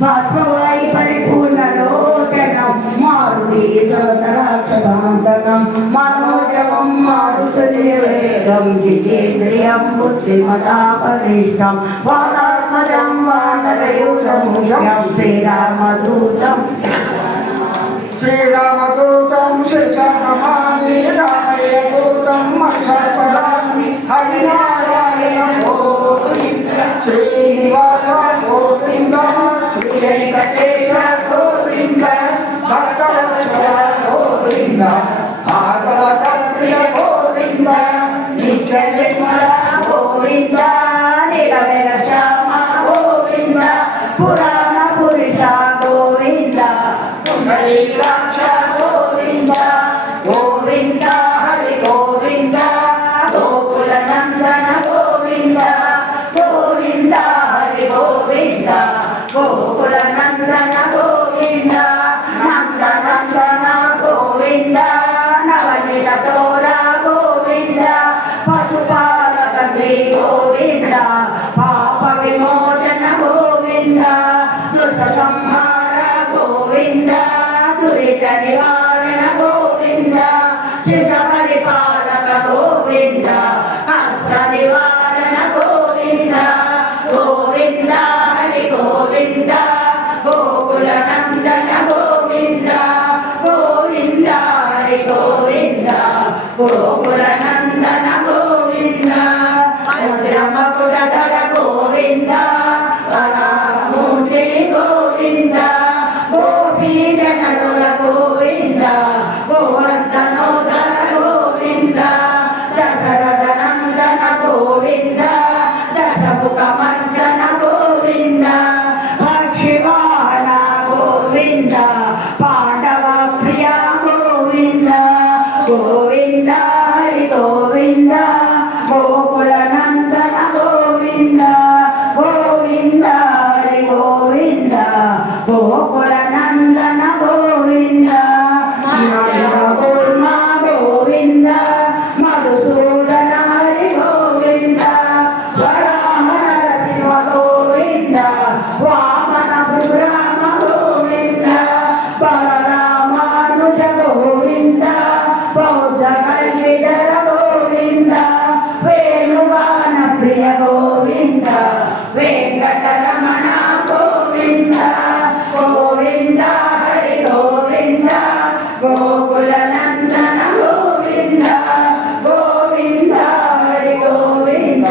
బాష్పవై పరిపూర్ణలోచనం మారుతీతరాక్షసాంతకం మనోజవం మారుతదేవేగం జితేంద్రియం బుద్ధిమతాపరిష్టం వాతాత్మజం వానరయూరముఖ్యం శ్రీరామదూతం శ్రీరామదూతం శిశనమామి రామయదూతం మహర్పదామి హరినారాయణ గోవింద శ్రీనివాస గోవింద శ్రీవేంకటేశ గోవింద భక్తవత్సల గోవింద భాగవత ప్రియ గోవింద నిత్య నిర్మల గోవింద నిలవేల శ్యామ గోవింద పురాణ పురుష గోవింద పుండరీకాక్ష గోవింద గోవింద హరి గోవింద గోకుల నందన గోవింద గోవింద హరి గోవింద గోకుల నందన గోవింద నందనందన గోవింద నవనీల తోర గోవింద పశుపాలక శ్రీ గోవింద పాప విమోచన గోవింద దుష సంహార గోవింద దురిత నివారణ గోవింద శిశ పరిపాలక గోవింద కష్ట నివారణ గోవింద గోవింద హరి గోవింద గోకుల నందన గోవింద గోవింద హరి గోవింద గోకుల నందన గోవింద వజ్రమకుటధర గోవింద వరాహమూర్తి గోవింద గోపీజననుల గోవింద గోవర్ధనోదర గోవింద దశరథ నందన గోవింద దశముఖమర్దన గోవింద పక్షివాహన గోవింద పాండవ ప్రియ గోవింద గోవింద హరి గోవింద గోకుల నందన గోవింద గోవింద హరి గోవింద గోకుల నందన గోవింద కూర్మ గోవింద మధుసూదన హరి గోవింద వరాహ నరసింహ గోవింద వామన భృరామ గోవింద బలరామానుజ గోవింద బౌద్ధ కల్విధర గోవింద వేణుగాన ప్రియ గోవింద వెంకటరమణ గోవింద గోవింద హరి గోవింద గోకుల నందన గోవింద గోవింద హరి గోవింద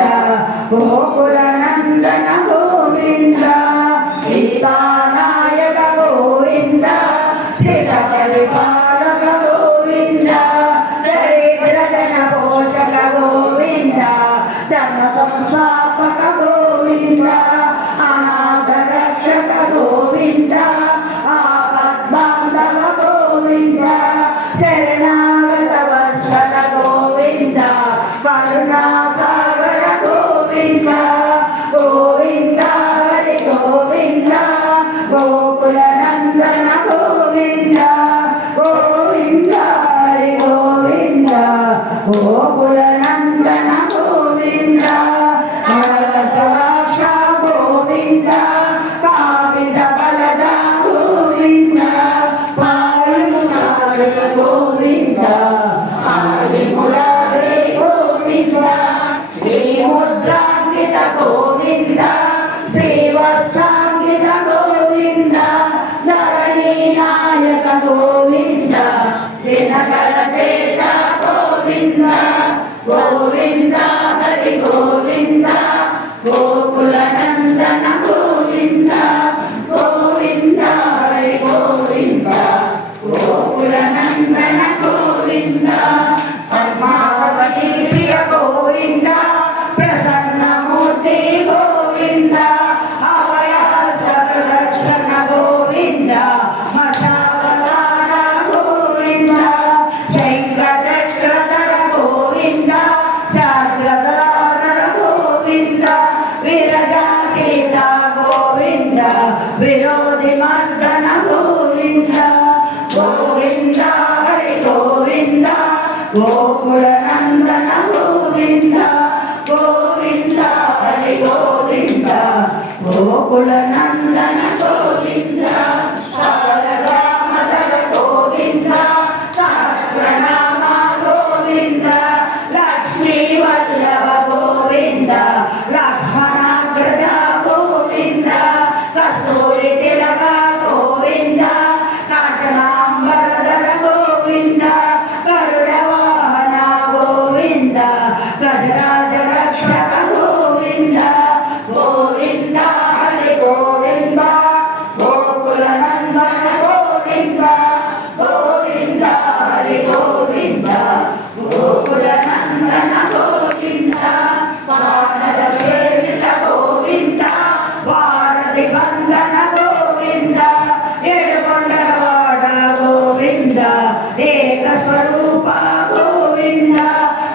గోకుల నందన గోవింద సీతానాయక గోవింద స్థిర పరిపాలక గోవింద దరిద్ర జన పోషక గోవింద ధన సంస్థాపక గోవింద అనాథ రక్షక గోవింద ఆపద్బాంధవ గోవింద శరణాగత వత్సల గోవింద కరుణాసాగర గోవింద గోవింద హరి గోవింద గోకుల నందన గోవింద గోవింద హరి గోవింద గోకుల నందన గోవింద నరకరాక్ష గోవింద కామిత బలద గోవింద పావిమునారక గోవింద ఆదిమురారే గోవింద శ్రీముద్రాంకిత గోవింద శ్రీవత్సాంకిత గోవింద ధరణీ నాయక గోవింద దినకర తేజ గోవింద గోవింద హరి గోవింద గోకుల నందన గోవింద గోవింద హరి గోవింద గోకుల నందన గోవింద పద్మావతి ప్రియ గోవింద ప్రసన్నమూర్తి గోవింద అభయ సర్వదర్శన గోవింద మఠావతార గోవింద శంకరచక్రధర గోవింద శాస్త్రధార గోవింద విరజాతీత గోవింద విరోధి మర్దన గోవింద గోవింద హరి గోవింద గోకుల నందన గోవింద గోవింద హరి గోవింద గోకుల నందన నందన గోవింద ఏడుకొండలవాడ గోవింద ఏక స్వరూప గోవింద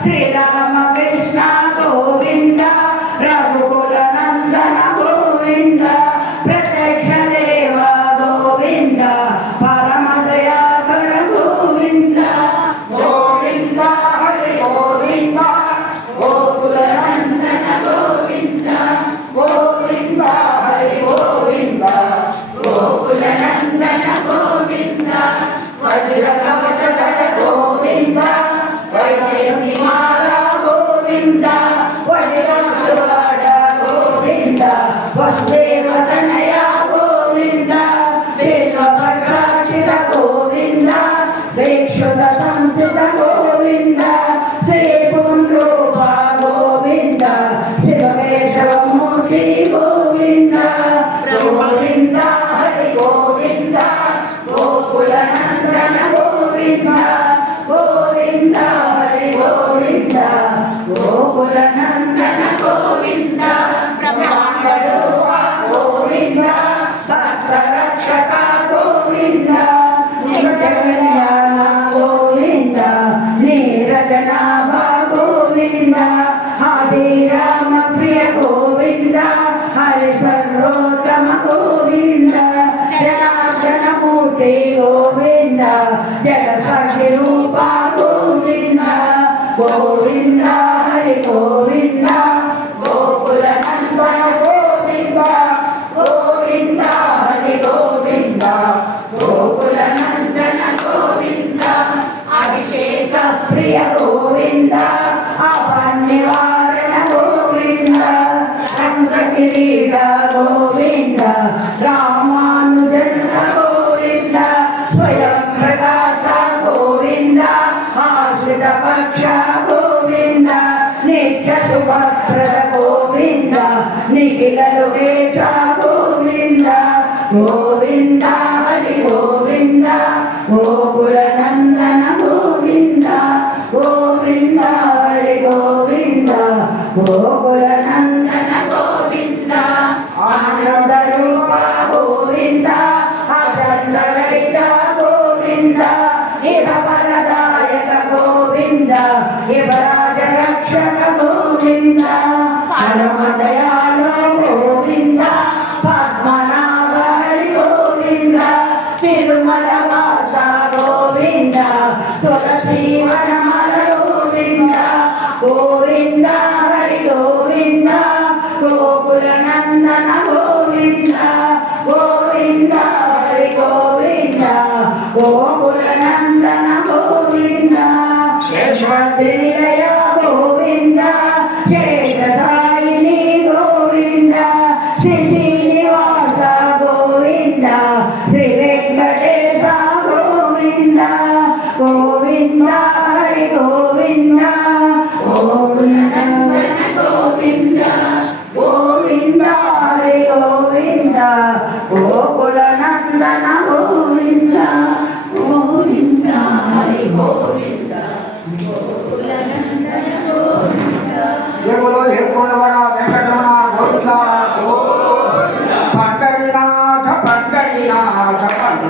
శ్రీరామకృష్ణ గోవింద రఘుకుల నందన గోవింద ప్రత్యక్ష దేవ గోవింద పరమ దయాకర గోవింద గోవింద హరి గోవింద గోకుల నందన గోవింద గోవింద హరి గోవింద గోకుల నందన గోవింద వజ్రకవచధర గోవింద వైజయంతిమాల గోవింద వడివాసువాడ గోవింద వసుదేవతనయ గోవింద బిల్వపత్రాచిత గోవింద భిక్షుత సంస్థిత గోవింద శ్రీ పుండ్రూప గోవింద శివకేశవమూర్తి గోవింద గోవింద హరి గోవింద గోకుల నందన గోవింద గోవింద హరి గోవింద గోకుల నందన గోవింద బ్రహ్మాండ రూప గోవింద భక్త రక్షక గోవింద నిత్య కళ్యాణ గోవింద నీరజనాభ గోవింద హరి రామ ప్రియ గోవింద హరి సర్వోత్తమ గోవింద జనార్దన మూర్తి గోవింద జగసాక్షి రూప గోవింద గోవింద హరి గోవింద గోకుల నందన గోవింద గోవింద హరి గోవింద గోకుల నందన గోవింద అభిషేక ప్రియ గోవింద అపనివారణ గోవింద రంగకిరీట గోవింద రామానుజన గోవింద స్వయం ప్రకాశ గోవింద ఆశ్రిత పక్ష గోవింద నిత్య సుభద్ర గోవింద నిఖిల లోకేశ గోవింద గోవింద హరి గోవింద గోకుల నందన గోవింద గోవింద హరి గోవింద గోకుల నందన గోవింద ఆనంద రూప గోవింద అచంద్రరహిత గోవింద ఇహ ఫలదాయక గోవింద యువరాజ రక్షక గోవింద పరమ దయాళు గోవింద పద్మనాభ హరి గోవింద తిరుమల వాస గోవింద తులసి వనమల గోవింద గోవింద హరి గోవింద గోకుల నందన గోవింద గోవింద హరి గోవింద గోకుల నందన గోవింద శేషాద్రిలయ గోవింద శేషసాయిని గోవింద శ్రీ శ్రీనివాస గోవింద శ్రీ వెంకటేశ గోవింద గోవింద హరి గోవింద గోకుల నందన గోవింద గోవింద హరి గోవింద గోకుల నందన గోవింద గోవింద హరి గోవింద గోకుల నందన గోవింద